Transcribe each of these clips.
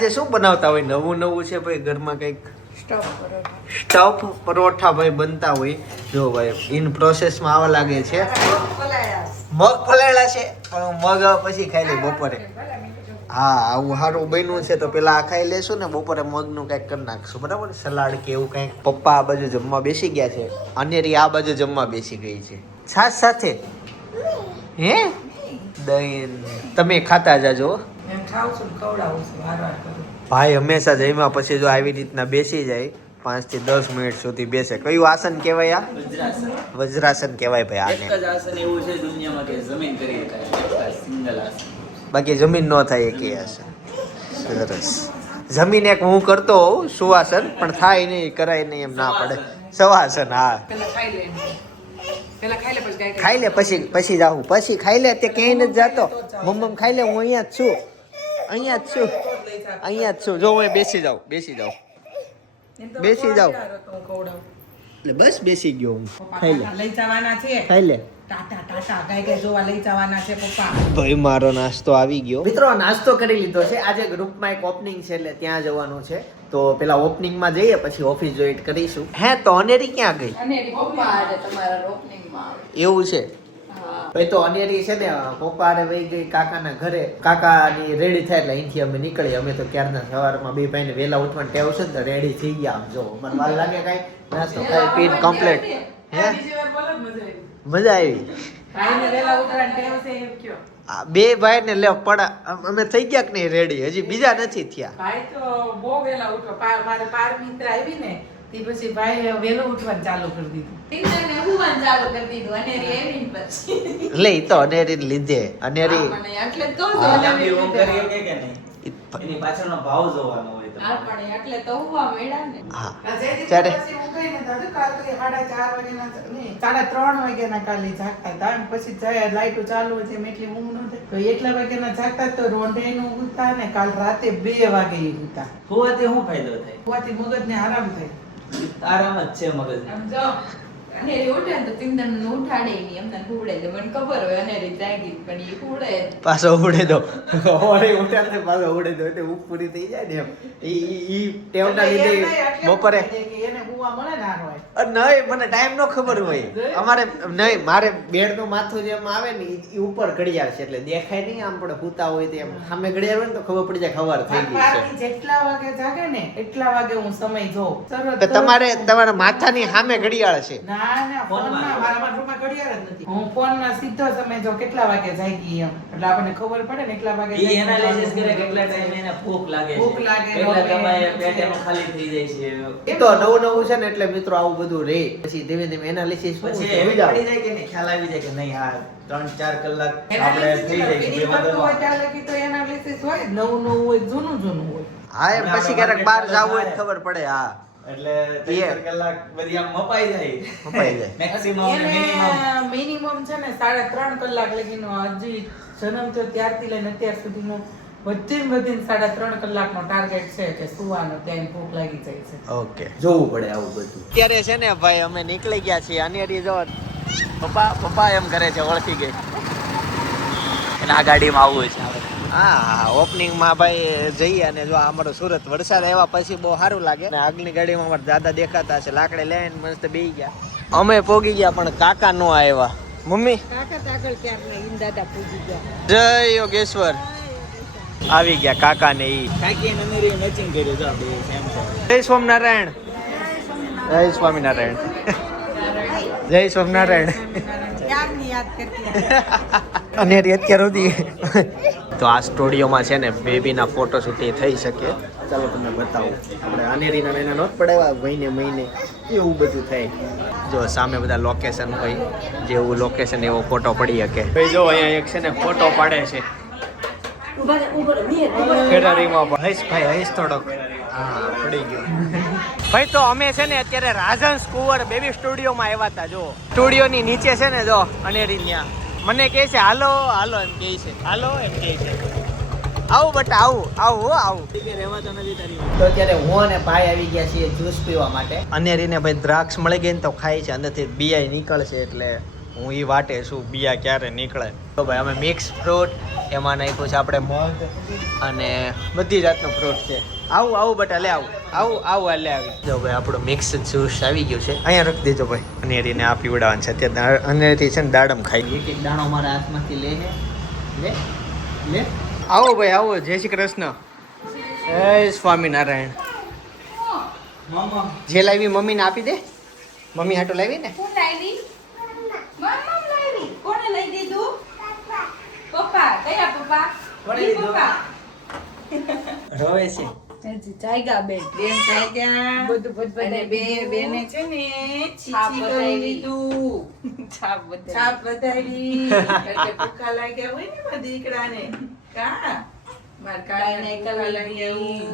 આજે શું બનાવતા હોય? નવું નવું છે ભાઈ ઘરમાં કંઈક સ્ટફ પરોઠા ભાઈ બનતા હોય. જો ભાઈ ઇન પ્રોસેસમાં આવા લાગે છે. મગ ફલાયેલા છે પણ મગ પછી ખાઈ લે બપોરે. હા આવું સારું બન્યું છે તો પેલા આ ખાઈ લેશું ને બપોરે મગનું કંઈક કરી નાખશું બરાબર. સલાડ કે એવું કંઈક. પપ્પા આ બાજુ જમવા બેસી ગયા છે. અનેરી આ બાજુ જમવા બેસી ગઈ છે છાશ સાથે. હે દહીં તમે ખાતા જાજો. ભાઈ હંમેશા જમ્યા પછી જો આવી રીતના બેસી જાય 5 થી 10 મિનિટ સુધી બેસે. કયું આસન કહેવાય? આ વજ્રાસન કહેવાય ભાઈ. આને એક જ આસન એવું છે દુનિયામાં કે જમીન કરી શકાય, સિંગલ આસન. બાકી જમીન ન થાય કે આસન. સરસ. જમીન એક હું કરતો હોઉં સુવાસન પણ થાય નહીં, કરાય નહીં એમ ના પડે. સવાસન. હા ખાઈ લે પછી જાઉં. પછી ખાઈ લે તે ક્યાંય નથી જાતો. મમ્મ ખાઈ લે હું અહીંયા જ છું. અહીંયા જ છું. જો હું બેસી જાઉં એટલે બસ બેસી ગયો હું. ખાઈ લે ભાઈ મારો નાસ્તો આવી ગયો. મિત્રો નાસ્તો કરી લીધો છે. આજે ગ્રુપમાં એક ઓપનિંગ છે એટલે ત્યાં જવાનું છે. તો પેલા ઓપનિંગમાં જઈએ પછી ઓફિસ જોઈન્ટ કરીશું. હે તો અનેરી ક્યાં ગઈ? એવું છે ભાઈ. તો અનેરી છે ને પપ્પા હારે વહી ગઈ કાકાના ઘરે. કાકાની રેડી થાય એટલે અહીંથી અમે નીકળી. અમે તો ક્યારના સવારમાં બે ભાઈને વહેલા ઉઠવાની ટેવ છે ને તો રેડી થઈ ગયા. આમ જો મને વાર લાગે કઈ નાસ્તો ખાઈ પીને કમ્પ્લીટ. હે મજા આવી. બે ભાઈ ને લે પડા અમે થઈ ગયા કે નહીં રેડી? હજી બીજા નથી થયા. ભાઈ તો બહુ વેલા ઉઠો. મારે પાર મિત્ર આવી ને તે પછી ભાઈ વેલો ઉઠવાનું ચાલુ કરી દીધું. લે તો અનેરી લીધે અનેરી એની પાછળનો ભાવ જોવાનો હોય તો. એટલે તો હુવા મેળા ને. હા ત્યારે સાડા 3 વાગ્યાના કાલે જાગતા હતા. પછી લાઈટો ચાલુ હતી એટલી ઊંઘ ન થઈ તો એટલા વાગ્યાના જાગતા તો રોંઢે નું ઉઠતા ને કાલ રાતે 2 વાગે ઉઠતા. હોવાથી શું ફાયદો થાય? હોવાથી મગજને આરામ થાય. આરામ જ છે મગજ. સમજો અનેરી ઉઠે ને તો તિંદન ઉઠાડે નહીં એમ તને હુવડે દે. મને ખબર હોય અનેરી જાગી પણ ઈ હુવડે પાછો ઉડે દો. ઓરે ઉઠે ને પાછો ઉડે દો એટલે ઊંઘ પૂરી થઈ જાય ને એમ. ઈ ટેવના લીધે બપોરે એને હુવા મળે ને આ હોય. નહીં મને ટાઈમ નો ખબર હોય. અમારે નહીં મારે બેડ નું માથું જેમ આવે ને ઈ ઉપર ઘડિયાળ છે એટલે દેખાય નહીં. આમ પડે સૂતા હોય તેમ સામે ઘડિયાળ હોય ને તો ખબર પડી જાય ખબર થઈ ગઈ છે. જેટલા વાગે જાગે ને એટલા વાગે હું સમય જોઉં. તો તમારા માથાની સામે ઘડિયાળ છે? ના ફોનમાં મારા રૂમમાં ઘડિયાળ જ નથી. હું ફોનમાં સીધો સમય જો કેટલા વાગે જાગી એમ એટલે આપણને ખબર પડે ને કેટલા વાગે ઈ એનાલિસિસ કરે કેટલા ટાઈમ એને ભૂખ લાગે છે, કેટલા સમયે પેટ એનું ખાલી થઈ જાય છે. એ તો નવું છે ને એટલે મિત્રો આવું બધું રે પછી ધીમે ધીમે એનાલિસિસ પછી એવી પડી જાય કે નહીં ખ્યાલ આવી જાય કે નહીં હા 3-4 કલાક આપણે થઈ જાય. તો એનાલિસિસ હોય નવું હોય જૂનું હોય. હા એમ પછી ક્યારેક બહાર જાવ હોય ખબર પડે. હા એટલે 3 કલાક બધી આમ મપાઈ જાય મેક્સિમમ મિનિમમ છે ને 3.5 કલાક લગીનો હજી જન્મ થયો ત્યારથી લઈને અત્યાર સુધીનો વધીને 3.5 કલાકનો ટાર્ગેટ છે કે સુવાનો ત્યાં ભૂખ લાગી જાય છે. ઓકે જોવું પડે આવું બધું. અત્યારે છે ને ભાઈ અમે નીકળી ગયા છીએ. અનેરી જો પપ્પા એમ કરે છે ઓળખી ગઈ અને આ ગાડીમાં આવવું છે. હા ઓપનિંગમાં ભાઈ જઈએ અને જો અમારો સુરત વરસાદ આવ્યા પછી બહુ સારું લાગે. અને આગની ગાડીમાં અમારા દાદા દેખાતા છે લાકડે લઈને મસ્ત બેસી ગયા. અમે પોગી ગયા પણ કાકા નો આવ્યા. મમ્મી જય યોગેશ્વર આવી ગયા કાકા ને ઈ કાકી અને નરી મેચિંગ કર્યું જો બે સેમ છે. જય સ્વામિનારાયણ. જય સ્વામિનારાયણ. જય સ્વામિનારાયણ. અનેરી અત્યાર સુધી તો આ સ્ટુડિયોમાં છે ને બેબીના ફોટોશૂટ થઈ શકે. ચાલો તમને બતાવું. આપણે અનેરીના એના નોટ પડાવ્યા મહિને એવું બધું થાય. જો સામે બધા લોકેશન હોય જેવું લોકેશન એવો ફોટો પડી શકે. ભાઈ જો અહીંયા એક છે ને ફોટો પાડે છે. હઈશ થોડોક. હા પડી ગયો. ભાઈ તો અમે છે ને અત્યારે રાજહંસ કુંવર બેબી સ્ટુડિયોમાં આવ્યા હતા. જો સ્ટુડિયોની નીચે છે ને જો અનેરી ત્યાં મને કહે છે હાલો એમ કહે છે. હાલો એમ કહે છે. આવું બટા આવું રહેવાતો નથી તારી. તો અત્યારે હું અને ભાઈ આવી ગયા છીએ જ્યુસ પીવા માટે. અનેરીને ભાઈ દ્રાક્ષ મળી ગઈ ને તો ખાય છે. અંદરથી બીઆઈ નીકળશે એટલે હું એ વાટે છું બિયા ક્યારે નીકળે. તો ભાઈ અમે મિક્સ ફ્રૂટ એમાં નાખ્યું છે આપણે મધ અને બધી જાતનું ફ્રૂટ છે. આવું બટા લે આવું લે આવી જો ભાઈ આપણું મિક્સ જ્યુસ આવી ગયું છે. અહીંયા રાખી દેજો ભાઈ. અનેરીને આ પીવડાવવાનું છે. અત્યારે અનેરી છે ને દાડમ ખાઈ. એક દાણો મારા હાથમાંથી લે આવો ભાઈ આવો. જય શ્રી કૃષ્ણ. જય સ્વામિનારાયણ. જે લાવી મમ્મીને આપી દે. મમ્મી હાટો લાવી ને. કોણ લાવી? મમ્મ લાવી. કોણે લઈ દીધું? પપ્પા. કયા પપ્પા? કોણે લીધું? પપ્પા. રોવે છે. જાયગા બેન. બેન જાગ્યા. બધું અને બેને છે ને છાપ છીછી કરી બધાવી. લીધું. છાપ બધા. છાપ બધાવી. એટલે ભૂખા લાગ્યા હોય ને મારા દીકરાને. કા? માર કાકાને ભૂખા લાગ્યા.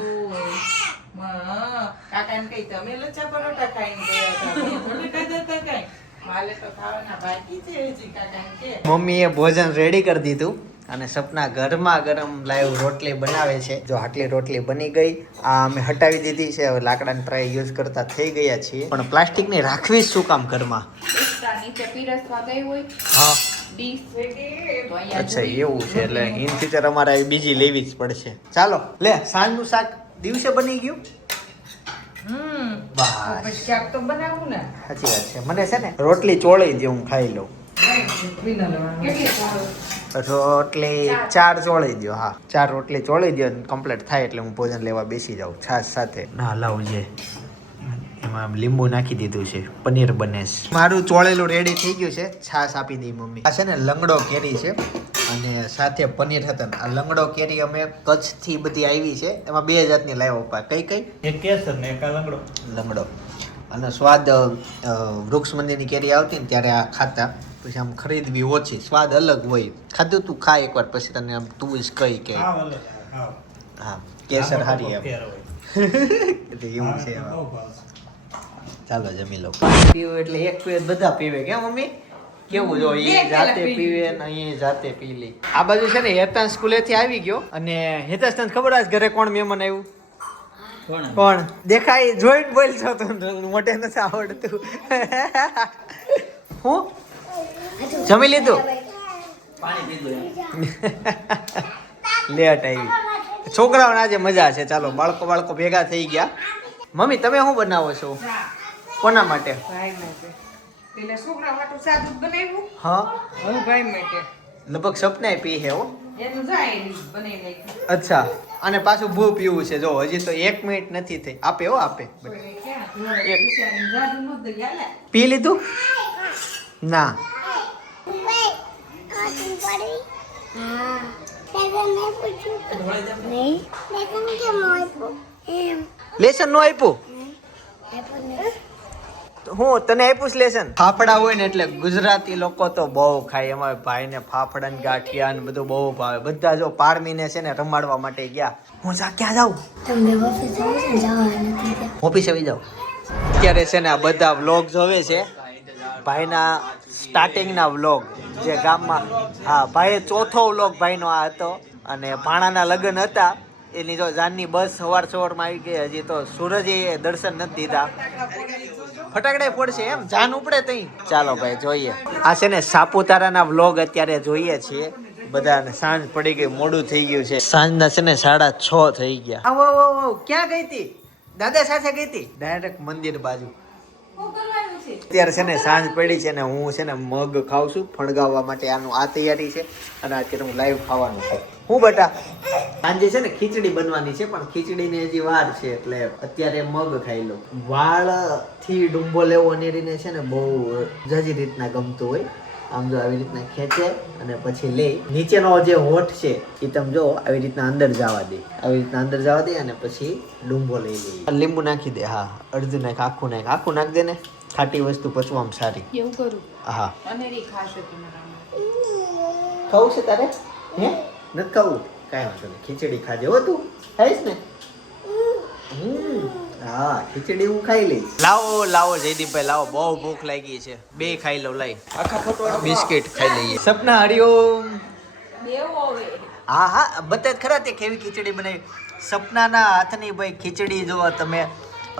કાકાને કઈ તમે લચ્છા પરોઠા ખાઈને ગયા હતા. મેં થોડી ખાધા હતા કાંઈ. મારે તો ખાવાના બાકી છે હજી કાકાને કે. મમ્મીએ ભોજન રેડી કરી દીધું અને સપના ગરમા ગરમ લાઈવ રોટલી બનાવે છે. જો આટલી રોટલી બની ગઈ. આ અમે હટાવી દીધી છે. હવે લાકડાની ટ્રાય યુઝ કરતા થઈ ગયા છીએ. પણ પ્લાસ્ટિકની રાખવી શું કામ ઘરમાં? એક્સ્ટ્રા નીચે પીરસવા ગઈ હોય હા ડીશ તો અહીંયા અચ્છા જોઈ. એવું છે. એટલે ઇન ફ્યુચર અમારે આવી બીજી લેવી જ પડશે. ચાલો લે સાંજનું શાક દિવસે બની ગયું. બસ પછી શાક તો બનાવવું ને. સાચી વાત છે. મને છે ને રોટલી ચોળી દે હું ખાઈ લઉં. કેટલી સારું. રોટલી 4 ચોળી દો. હા 4 રોટલી ચોળી દો કમ્પ્લીટ થાય એટલે હું ભોજન લેવા બેસી જાઉં છાશ સાથે. ના લાવજે. એમાં લીંબુ નાખી દીધું છે. પનીર બને છે. મારું ચોળેલું રેડી થઈ ગયું છે. છાશ આપી દી મમ્મી. આ છે ને લંગડો કેરી છે અને સાથે પનીર હતા. આ લંગડો કેરી અમે કચ્છથી બધી આવી છે. એમાં 2 જાતની લાવ્યા પપ્પા. કઈ એક કેસર ને એક લંગડો. લંગડો. અને સ્વાદ વૃક્ષ મંદિરની કેરી આવતી ને ત્યારે આ ખાતા. પછી આમ ખરીદવી ઓછી. સ્વાદ અલગ હોય. ખાધું તું ખા એકવાર પછી તને આમ તું જ કહી કે હા કેસર હારી એમ. એટલે એવું છે એમાં. ચાલો જમી લો. પીવું એટલે એક પીવે બધા પીવે કે મમ્મી? કેવું જો એ જાતે પીવે ને અહીં જાતે પી લે. આ બાજુ છે ને હેતાન સ્કૂલેથી આવી ગયો અને હેતાન તને ખબર આજ ઘરે કોણ મહેમાન આવ્યું? કોણ દેખાય? જોઈન્ટ બોલ છો તું. મોટે નથી આવડતું. હું જમી લીધું? પાણી પીધું. લેટ આવી. છોકરાઓને આજે મજા છે. ચાલો બાળકો ભેગા થઈ ગયા. મમ્મી તમે શું બનાવો છો? કોના માટે? ભાઈ માટે. પેલા છોકરા માટે સાદું બનાવ્યું. હા હું ભાઈ માટે. લગભગ સપનાય પી હે હો. એનું જાય બનાવી નાખ્યું. અચ્છા અને પાછું ભૂ પીવું છે. જો હજી તો 1 મિનિટ નથી થઈ. આપે હો આપે. કોઈને ક્યાં? વિચારીને જાદુ નહોતું યાલે. પી લીધું? ના લેસન નો આપ્યું. હું તને આપ્યું છે લેસન. ફાફડા હોય ને એટલે ગુજરાતી લોકો તો બહુ ખાય. અમારે ભાઈને ફાફડા ને ગાંઠિયા ને બધું બહુ ભાવે. બધા જો પારમીને છે ને રમાડવા માટે ગયા. હું ક્યાં જાઉં? ઓફિસે આવી જાઉં. અત્યારે છે ને આ બધા વ્લોગ જોવે છે. ભાઈના સ્ટાર્ટિંગના વ્લોગ જે ગામમાં. હા ભાઈએ ચોથો વ્લોગ ભાઈનો આ હતો. અને ભાણાના લગ્ન હતા એની જો જાનની બસ સવારમાં આવી ગઈ. હજી તો સૂરજે દર્શન નથી દીધા. ફટાકડા ફોડશે એમ જાન ઉપડે તઈ. ચાલો ભાઈ જોઈએ. આ છે ને સાપુતારાના વ્લોગ અત્યારે જોઈએ છીએ. બધાને સાંજ પડી ગઈ. મોડું થઈ ગયું છે. સાંજના છે ને 6:30 થઈ ગયા. આવો ક્યાં ગઈ હતી? દાદા સાથે ગઈ હતી. ડાયરેક્ટ મંદિર બાજુ. શું કરવાનું છે? અત્યારે છે ને સાંજ પડી છે ને હું છે ને મગ ખાઉં છું ફણગાવવા માટે. આનું આ તૈયારી છે અને અત્યારે હું લાઈવ ખાવાનું છે. હું બેટા સાંજે છે ને ખીચડી બનવાની છે પણ ખીચડીને હજી વાર છે એટલે અત્યારે મગ ખાઈ લઉં. વાળ થી ડુંબો લેવો અનેરીને છે ને બહુ જજી રીતના ગમતું હોય. આમ જો આવી રીતના ખેંચે અને પછી લે. નીચેનો જે હોઠ છે એ તમે જો આવી રીતના અંદર જવા દે. આવી રીતના અંદર જવા દે અને પછી ડુંબો લઈ લે. લીંબુ નાખી દે. હા અડધું નાખ. આખું નાખ દે ને. ખાટી વસ્તુ પચવામાં સારી. એવું કરું. હા અનેરી ખાશે તમારા. ખાવું છે તારે? હે નથી ખાવું? કાંઈ વાંધો નહીં. ખીચડી ખાજે હો તું. ખાઈશ ને? હા ખીચડી હું ખાઈ લઈશ. લાવો જયદીપભાઈ લાવો. બહુ ભૂખ લાગી છે. 2 ખાઈ લો. લઈ આખા ફટવાડા બિસ્કિટ ખાઈ લઈએ. સપના હરિઓમ. દેવો હવે. હા બતા ખરા તે કેવી ખીચડી બનાવી. સપનાના હાથની ભાઈ ખીચડી જો તમે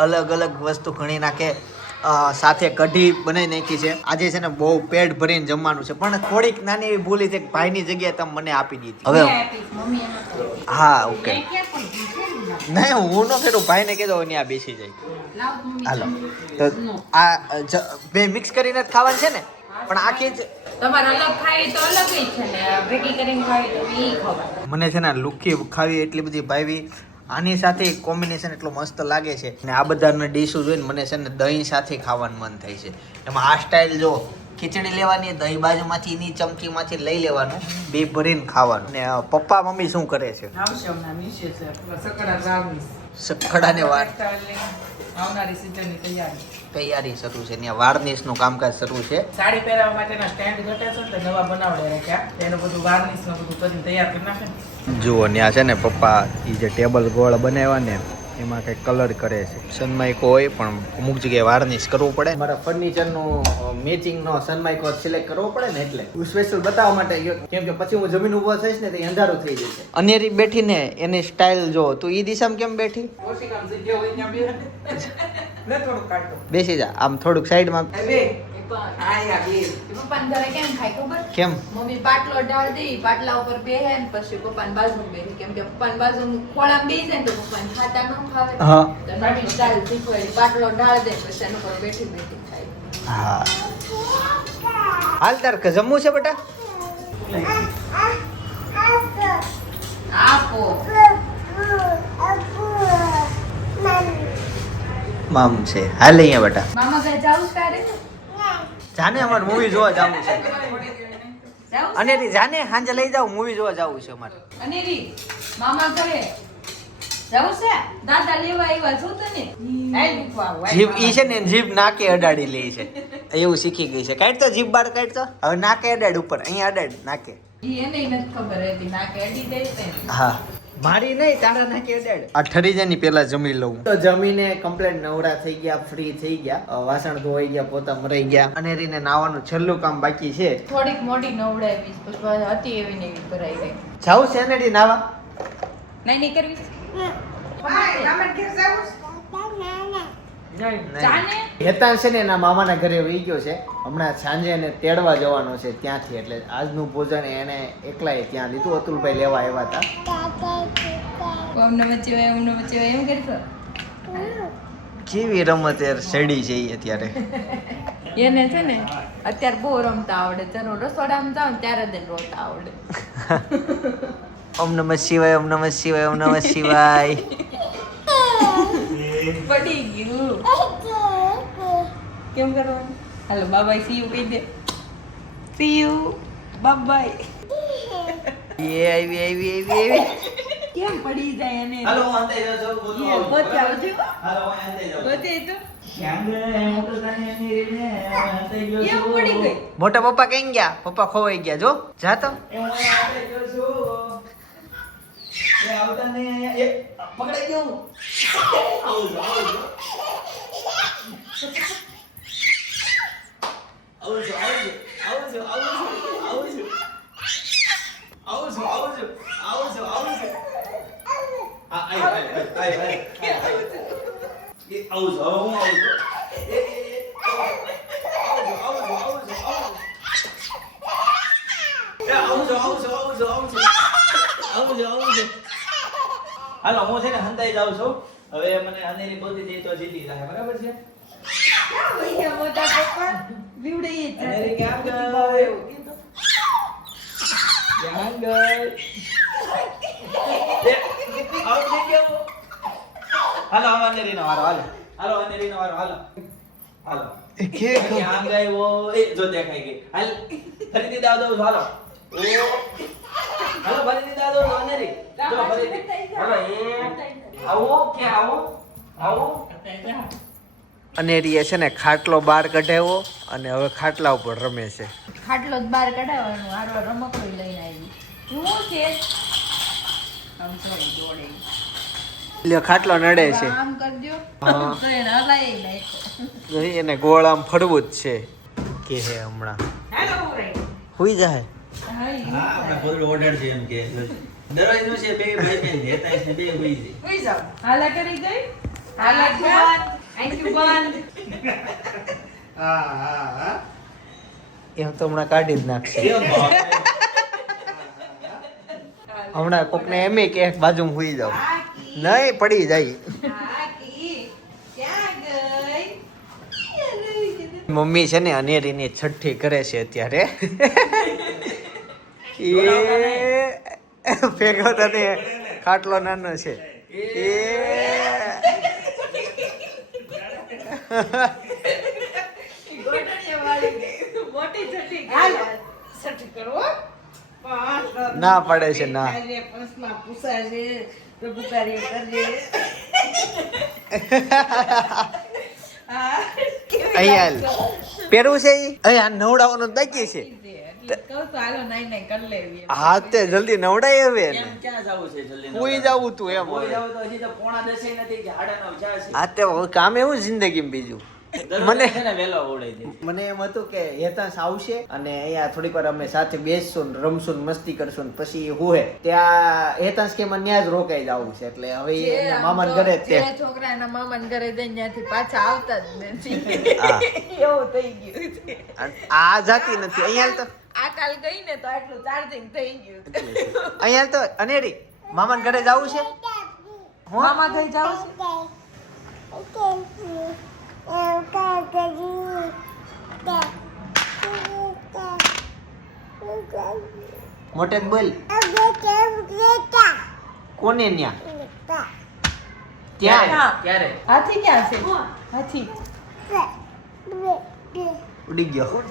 અલગ અલગ વસ્તુ ઘણી નાખે. સાથે કઢી બનાવી નાખી છે. આજે છે ને બહુ પેટ ભરીને જમવાનું છે, પણ થોડીક નાની એવી ભૂલી છે કે ભાઈની જગ્યાએ તમે મને આપી દીધી. હવે હા ઓકે નહીં હું ન ફેરું, ભાઈને કહેજો ને આ બેસી જાય. હાલો તો આ બે મિક્સ કરીને જ ખાવાનું છે ને, પણ આખી જ તમારે અલગ ખાવી તો અલગ જ છે ને ભેગી કરીને ખાવી તો ઈ ખવાય. મને છે ને લુખી ખાવી એટલી બધી ભાવી. આની સાથે કોમ્બિનેશન એટલું મસ્ત લાગે છે ને આ બધાના ડીશો જોઈને મને છે ને દહીં સાથે ખાવાનું મન થાય છે. એમાં આ સ્ટાઇલ જો ખીચડી લેવાની, દહીં બાજુમાંથી એની ચમચીમાંથી લઈ લેવાનું, બે ભરીને ખાવાનું. ને પપ્પા મમ્મી શું કરે છે? આવશે હમણાં મિશે છે સકડા ગાવની સખડાને વાર આવનારી સીઝનની તૈયારી શરૂ છે, ત્યાં વાર્નિશનું કામકાજ શરૂ છે. સાડી પહેરવા માટેના સ્ટેન્ડ ઘટે છે તો નવા બનાવડે રાખ્યા, એનું બધું વાર્નિશ ને બધું કરીને તૈયાર કરી નાખે. જુઓ ત્યાં છે ને પપ્પા એ જે ટેબલ ગોળ બનાવ્યા ને એમાં કંઈક કલર કરે છે. સનમાઇકો હોય પણ અમુક જગ્યાએ વાર્નિશ કરવું પડે. મારા ફર્નિચરનું મેચિંગનો સનમાઇકો સિલેક્ટ કરવો પડે ને એટલે હું સ્પેશિયલ બતાવવા માટે ગયો, કેમ કે પછી હું જમીન ઊભો થઈશ ને તો અંધારું થઈ જશે. અનેરી બેઠીને એની સ્ટાઇલ જો તું ઈ દિશામાં કેમ બેઠી? ઓશિકામ જગ્યા હોય ત્યાં બે ને થોડું કાઢો બેસી જા આમ થોડુંક સાઈડમાં. બે આ યા બે પપ્પાને ઘરે કેમ ખાય ખબર? કેમ? મમ્મી પાટલો ઢાળ દે, પાટલા ઉપર બેહે ને પછી પપ્પાની બાજુમાં બેહે, કેમ કે પપ્પાની બાજુમાં ખોળામાં બેસી જાય ને તો પપ્પાને ખાતા ન ખાવે. હા તો નવી સ્ટાઇલ શીખવાડી, પાટલો ઢાળ દે પછી એના ઉપર બેઠી બેઠી ખાય. હા હાલ તાર કે જમવું છે બેટા? આપો મામ છે હાલ અહીંયા બેટા. મામા ઘરે જાવું છે તારે? જાને અમારે મૂવી જોવા જવું છે. જાવું અને જાને સાંજે લઈ જાવ મૂવી જોવા જવું છે અમારે. અને રી મામા ઘરે જાવું છે? દાદા લેવા આવ્યા છો તને? આઈ દીકવા જીભ ઈ છે ને જીભ નાકે અડાડી લે છે, એવું શીખી ગઈ છે. કાઢ તો જીભ બાર કાઢ તો. હવે નાકે અડાડ ઉપર, અહીંયા અડાડ નાકે. ઈ એને નથી ખબર હતી નાકે અડી દે છે. હા મારી નહીં તારા નાકે અડાડ. આ ઠરી જાય ની પેલા જમી લઉં. તો જમીને કમ્પ્લીટ નવરા થઈ ગયા, ફ્રી થઈ ગયા, વાસણ ધોઈ ગયા, પોતા મરાઈ ગયા, અને રીને નાવાનું છેલ્લું કામ બાકી છે. થોડીક મોટી નવડાવી પછી હતી એવી ને એવી ભરાઈ ગઈ. જાવું છે ને રી નાવા? નહીં કરવી હાય રામન કે જાવું ચાને હેતાન છે ને એના મામાના ઘરે વહી ગયો છે. હમણાં સાંજે એને તેડવા જવાનો છે ત્યાંથી, એટલે આજનું ભોજન એને એકલાએ ત્યાં લીધું. અતુલભાઈ લેવા આવ્યા હતા. ઓમ નમઃ શિવાય ઓમ નમઃ શિવાય એમ કરશો? કેવી રમત યાર સડી છે ઈ અત્યારે. એને છે ને અત્યારે બહુ રમતા આવડે, ચલો રસોડામાં જાવ ત્યારે જ રોતા આવડે. ઓમ નમઃ શિવાય ઓમ નમઃ શિવાય ઓમ નમઃ શિવાય. પડી ગયું. કેમ કરવાનું? હાલો બાબાઈ સી યુ કહી દે. C you બાબાઈ. એ આવી. કેમ પડી જાય એને? હાલો હું અંતે જાઉં છું, બોલો આવું. બતાવજો. હાલો હું અંતે જાઉં છું. બતાય તો. ક્યાં ગયે મોટો તાને એની રીને અંતે ગયો કેમ છું. પડી ગઈ? મોટા પપ્પા કઈ ગયા? પપ્પા ખોવાઈ ગયા જો. જા તો. એ હું અંતે ગયો છું. એ આવતા નહીં અહીંયા. એ પકડાઈ ગયો. આવું છું. હાલો હું છે ને હંતાઈ જાઉં છું. હવે મને અંધેરી ગોતી દે તો જીતી જાય, બરાબર છે? ક્યાં વહી ગયા મોટા પપ્પા? બીવડાઈ જ અંધેરી જાય. ક્યાં ગઈ? ક્યાં ગઈ? એ, આવું થઈ ગયું. હાલો હવે અંધેરીનો વારો, હાલો અંધેરીનો વારો, હાલો ક્યાં ગઈ વો? એ જો દેખાઈ ગઈ. હાલ ફરીથી દાવ દઉં છું, હાલો ફરીથી દાવ દઉં છું, અંધેરી જો ફરીથી. હાલો એ આવો કે આવો. અને એ છે ને ખાટલો બહાર કઢાવ્યો અને હવે ખાટલા ઉપર રમે છે. ખાટલો જ બહાર કઢાવવાનું, હારો રમકડું લઈને આવી. શું છે? આમ સોરી દોડે. એટલે ખાટલો નડે છે. આમ કરજો. હા. તો એને હલાય નાખ્યો. એને ગોળ આમ ફરવું જ છે કે હે હમણાં હાલો ઉરાઈ હુઈ જાય. હા, ઈ હા આપણે ફૂલ ઓર્ડર છે એમ કે દરરોજ નું છે બે ભાઈ બેન લેતા છે બે ભાઈ છે. ઉઈ જાવ હાલા કરી ગઈ? હાલા બંધ. આંખી બંધ. એમ તો હમણાં કાઢી જ નાખશે એ બાપ રે. હમણાં કોકને એમ કે એક બાજુ હુઈ જાવ નહીં પડી જાય કાકી ક્યાં ગઈ? મમ્મી છે ને અનેરીની છઠ્ઠી કરે છે અત્યારે એ ભેગો તને ખાટલો નાનો છે એ મોટી છઠ્ઠી હાલો છઠ્ઠી કરો ના પાડે છે ના પંચમાં પૂછાશે પ્રભુ કાર્ય કરજે અહીંયા પહેરવું છે ઈ અહીંયા નવડાવવાનું બાકી છે હા તે જલ્દી નવડાય હવે કેમ ક્યાં જાવું છે જલ્દી હુઈ જાવું તું એમ કોઈ હવે. જાવું તો હજી તો પોણા 10 ય નથી કે 9:30 થયા છે. આ તે હવે કામ એવું જિંદગીમાં બીજું મને છે ને વેલો ઉડાઈ દે. મને એમ હતું કે હેતાંશ આવશે અને અહીંયા થોડીક વાર અમે સાથે બેસશું ને રમશું ને મસ્તી કરશું ને પછી હુએ ત્યાં હેતાંશ કે મને ત્યાં જ રોકાઈ જવું છે એટલે હવે ઈ એના મામાના ઘરે જ તે છોકરા એના મામાના ઘરે જઈને ત્યાંથી પાછા આવતા જ નથી હા. એવું થઈ ગયું છે આ જાતી નથી અહીંયા તો આ કાલ ગઈ ને તો આટલું ચાર્જિંગ થઈ ગયું અહીંયા તો અનેરી મામાના ઘરે જવું છે હું મામા થઈ જાવ મોટે જ બોલ કોને ન્યા ત્યાં ક્યારે હાથી ક્યાં છે હાથી ઉડી ગયો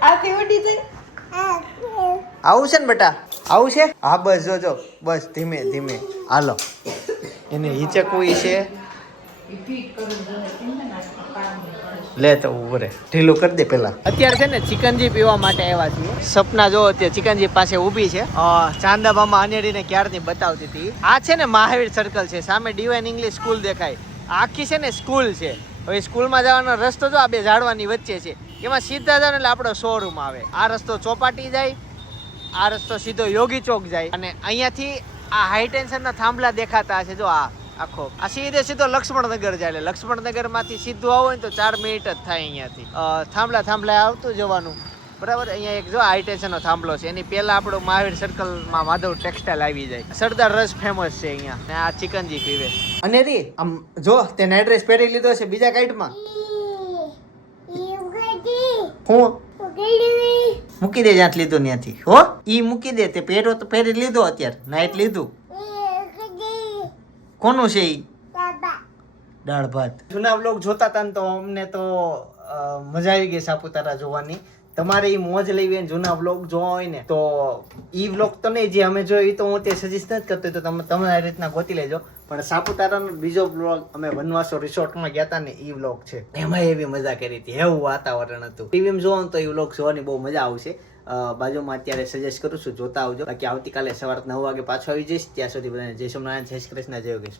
હાથી ઉડી જાય આવું છે ને બેટા આવું છે હા બસ જો બસ ધીમે ધીમે હાલો એને હિચકવું છે લે તો ઉભરે ઢીલું કરી દે પેલા અત્યારે છે ને ચિકનજી પીવા માટે આવ્યા છીએ સપના જો અત્યારે ચિકનજી પાસે ઊભી છે ચાંદાબામાં અનેરીને ક્યારની બતાવતી હતી આ છે ને મહાવીર સર્કલ છે સામે ડિવાઇન ઇંગ્લિશ સ્કૂલ દેખાય આખી છે ને સ્કૂલ છે હવે સ્કૂલમાં જવાનો રસ્તો જો આ બે ઝાડવાની વચ્ચે છે એમાં સીધા જાવ એટલે આપણો શોરૂમ આવે આ રસ્તો ચોપાટી જાય આ રસ્તો સીધો યોગી ચોક જાય અને અહીંયાથી આ હાઈ ટેન્શનના થાંભલા દેખાતા હશે જો આ આખો આ સીધે સીધો લક્ષ્મણનગર જાય એટલે લક્ષ્મણનગર માંથી સીધું આવો ને તો 4 મિનિટ જ થાય અહીંયાથી થાંભલા આવતું જવાનું બરાબર અહીંયા એક જો હાઈ ટેન્શનનો થાંભલો છે એની પહેલા આપણું મહાવીર સર્કલમાં માધવ ટેક્સટાઇલ આવી જાય સરદાર રસ ફેમસ છે અહીંયા ને આ ચિકનજી પીવે અને રી આમ જો તે નાઇટ ડ્રેસ પહેરી લીધો છે બીજા કાઈટમાં હું મૂકી દે જ્યાં લીધું ત્યાંથી હો ઈ મૂકી દે તે પહેરો તો પહેરી લીધો અત્યારે નાઈટ લીધું કોનું છે ઈ દાળ ભાત જૂના વ્લોગ જોતા હતા ને તો અમને તો મજા આવી ગઈ સાપુતારા જોવાની તમારે ઈ મોજ લેવી હોય ને જૂના વ્લોગ જોવા હોય ને તો ઈ વ્લોગ તો નહીં જે અમે જોયો ઈ તો હું તે સજેસ્ટ નથી કરતો તો તમે આ રીતના ગોતી લેજો પણ સાપુતારાનો બીજો વ્લોગ અમે વનવાસો રિસોર્ટમાં ગયા હતા ને ઈ વ્લોગ છે એમાં એવી મજા કરી હતી એવું વાતાવરણ હતું ટીવીમાં જોવો તો એ વ્લોગ જોવાની બહુ મજા આવશે બાજુમાં અત્યારે સજેસ્ટ કરું છું જોતા આવજો બાકી આવતીકાલે સવારે 9 વાગે પાછો આવી જઈશ ત્યાં સુધી બધાને જય સોમનારાયણ જય શ્રી કૃષ્ણ જય યોગેશ્વર